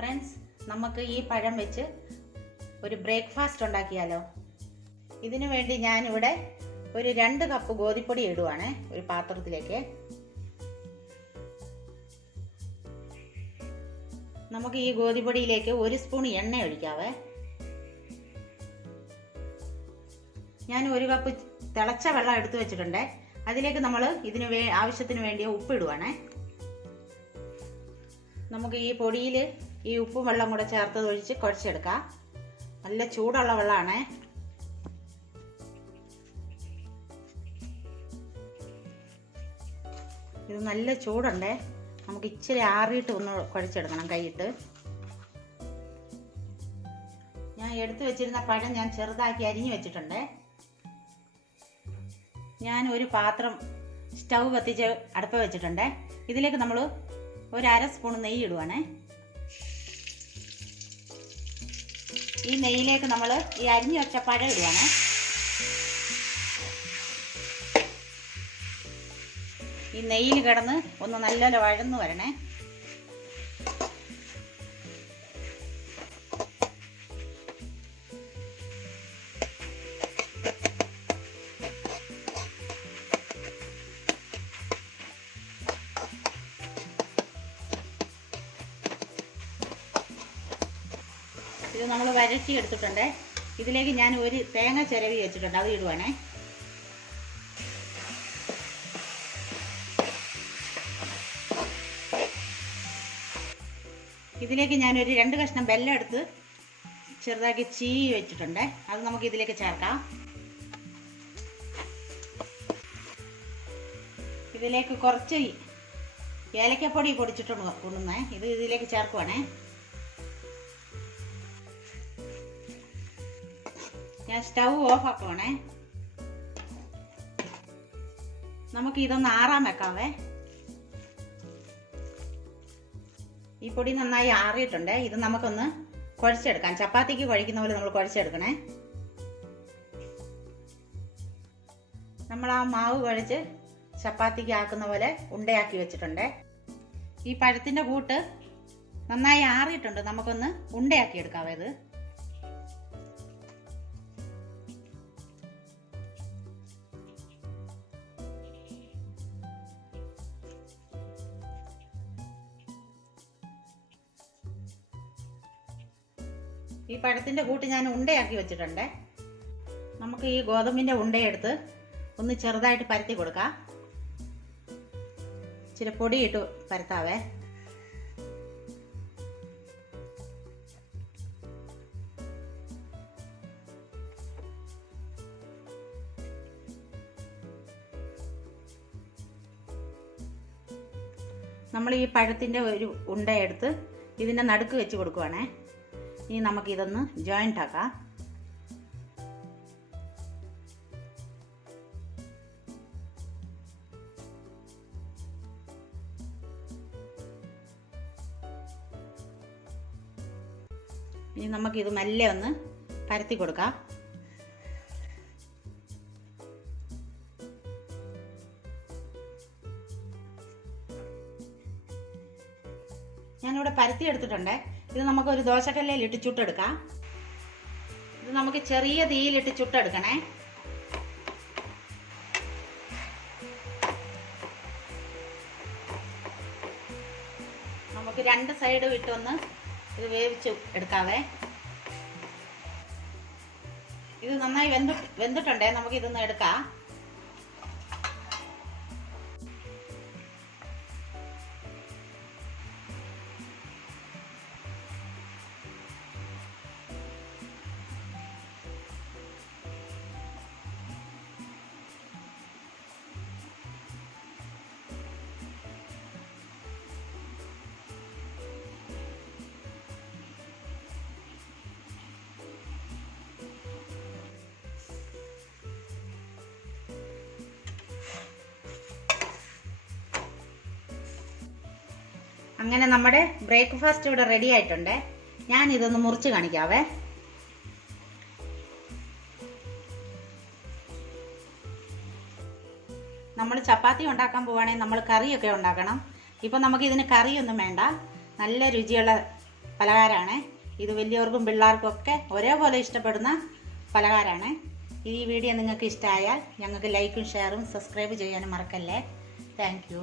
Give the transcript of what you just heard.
Friends, നമുക്ക് ഈ പഴം വെച്ച് ഒരു ബ്രേക്ക്ഫാസ്റ്റ് ഉണ്ടാക്കിയാലോ? ഇതിനു വേണ്ടി ഞാനിവിടെ ഒരു 2 കപ്പ് ഗോതമ്പൊടി ഇടുവാണ് ഒരു പാത്രത്തിലേക്ക്. നമുക്ക് ഈ ഗോതമ്പൊടിയിലേക്ക് 1 സ്പൂൺ എണ്ണ ഒഴിക്കാവേ. ഞാൻ 1 കപ്പ് തിളച്ച വെള്ളം എടുത്തു വെച്ചിട്ടുണ്ട്. അതിലേക്ക് നമ്മൾ ഇതിന് ആവശ്യത്തിന് വേണ്ടിയ ഉപ്പ് ഇടുവാണേ. നമുക്ക് ഈ പൊടിയിൽ ഈ ഉപ്പും വെള്ളം കൂടെ ചേർത്ത് ഒഴിച്ച് കുഴച്ചെടുക്കാം. നല്ല ചൂടുള്ള വെള്ളമാണ്. ഇത് നല്ല ചൂടുണ്ടേ. നമുക്ക് ഇച്ചിരി ആറിയിട്ട് ഒന്ന് കുഴച്ചെടുക്കണം കൈയിട്ട്. ഞാൻ എടുത്തു വെച്ചിരുന്ന പഴം ഞാൻ ചെറുതാക്കി അരിഞ്ഞു വെച്ചിട്ടുണ്ട്. ഞാൻ ഒരു പാത്രം സ്റ്റൗ കത്തിച്ച് അടുപ്പ് വെച്ചിട്ടുണ്ട്. ഇതിലേക്ക് നമ്മൾ ഒരു 1/2 സ്പൂൺ നെയ്യ് ഇടുവാണേ. ഈ നെയ്യിലേക്ക് നമ്മൾ ഈ അരിഞ്ഞു വെച്ച പഴം ഇടുവാണേ. ഈ നെയ്യിൽ കിടന്ന് ഒന്ന് നല്ലപോലെ വഴന്നു വരണേ. ഇത് നമ്മൾ വരട്ടി എടുത്തിട്ടുണ്ട്. ഇതിലേക്ക് ഞാൻ ഒരു തേങ്ങ ചിരവി വെച്ചിട്ടുണ്ട്, അത് ഇടുവാണേ. ഇതിലേക്ക് ഞാനൊരു 2 കഷ്ണം വെല്ലം എടുത്ത് ചെറുതാക്കി ചീവി വെച്ചിട്ടുണ്ട്. അത് നമുക്ക് ഇതിലേക്ക് ചേർക്കാം. ഇതിലേക്ക് കുറച്ച് ഏലക്കപ്പൊടി പൊടിച്ചിട്ടുണ്ട് കൊണ്ടുവന്നേ. ഇത് ഇതിലേക്ക് ചേർക്കുവാണേ. ഞാൻ സ്റ്റൗ ഓഫ് ആക്കുവാണേ. നമുക്ക് ഇതൊന്ന് ആറാൻ വെക്കാവേ. ഈ പൊടി നന്നായി ആറിയിട്ടുണ്ട്. ഇത് നമുക്കൊന്ന് കുഴച്ചെടുക്കാം. ചപ്പാത്തിക്ക് കുഴക്കുന്ന പോലെ നമ്മൾ കുഴച്ചെടുക്കണേ. നമ്മൾ ആ മാവ് കുഴച്ച് ചപ്പാത്തിക്ക് ആക്കുന്ന പോലെ ഉണ്ടയാക്കി വെച്ചിട്ടുണ്ട്. ഈ പഴത്തിൻ്റെ കൂട്ട് നന്നായി ആറിയിട്ടുണ്ട്. നമുക്കൊന്ന് ഉണ്ടയാക്കി എടുക്കാവേ. ഇത് ഈ പഴത്തിൻ്റെ കൂട്ട് ഞാൻ ഉണ്ടയാക്കി വെച്ചിട്ടുണ്ട്. നമുക്ക് ഈ ഗോതമ്പിൻ്റെ ഉണ്ടയെടുത്ത് ഒന്ന് ചെറുതായിട്ട് പരത്തി കൊടുക്കാം. ഇച്ചിരി പൊടിയിട്ട് പരത്താവേ. നമ്മൾ ഈ പഴത്തിൻ്റെ ഒരു ഉണ്ടയെടുത്ത് ഇതിൻ്റെ നടുക്ക് വെച്ച് കൊടുക്കുവാണേ. ഇനി നമുക്കിതൊന്ന് ജോയിൻ്റ് ആക്കാം. ഇനി നമുക്കിത് മെല്ലെ ഒന്ന് പരത്തി കൊടുക്കാം. ഞാനിവിടെ പരത്തി എടുത്തിട്ടുണ്ട്. ഇത് നമുക്കൊരു ദോശക്കല്ലിലിട്ട് ചുട്ടെടുക്കാം. ഇത് നമുക്ക് ചെറിയ തീയിലിട്ട് ചുട്ടെടുക്കണേ. നമുക്ക് 2 സൈഡ് വിട്ടൊന്ന് ഇത് വേവിച്ച് എടുക്കാവേ. ഇത് നന്നായി വെന്തിട്ടുണ്ടേ. നമുക്ക് ഇതൊന്ന് എടുക്കാം. അങ്ങനെ നമ്മുടെ ബ്രേക്ക്ഫാസ്റ്റ് ഇവിടെ റെഡി ആയിട്ടുണ്ട്. ഞാൻ ഇതൊന്ന് മുറിച്ച് കാണിക്കാവേ. നമ്മൾ ചപ്പാത്തി ഉണ്ടാക്കാൻ പോവുകയാണെങ്കിൽ നമ്മൾ കറിയൊക്കെ ഉണ്ടാക്കണം. ഇപ്പം നമുക്ക് ഇതിന് കറിയൊന്നും വേണ്ട. നല്ല രുചിയുള്ള പലഹാരമാണ്. ഇത് വലിയവർക്കും പിള്ളേർക്കും ഒക്കെ ഒരേപോലെ ഇഷ്ടപ്പെടുന്ന പലഹാരമാണ്. ഈ വീഡിയോ നിങ്ങൾക്ക് ഇഷ്ടമായാൽ ഞങ്ങൾക്ക് ലൈക്കും ഷെയറും സബ്സ്ക്രൈബ് ചെയ്യാനും മറക്കല്ലേ. Thank you.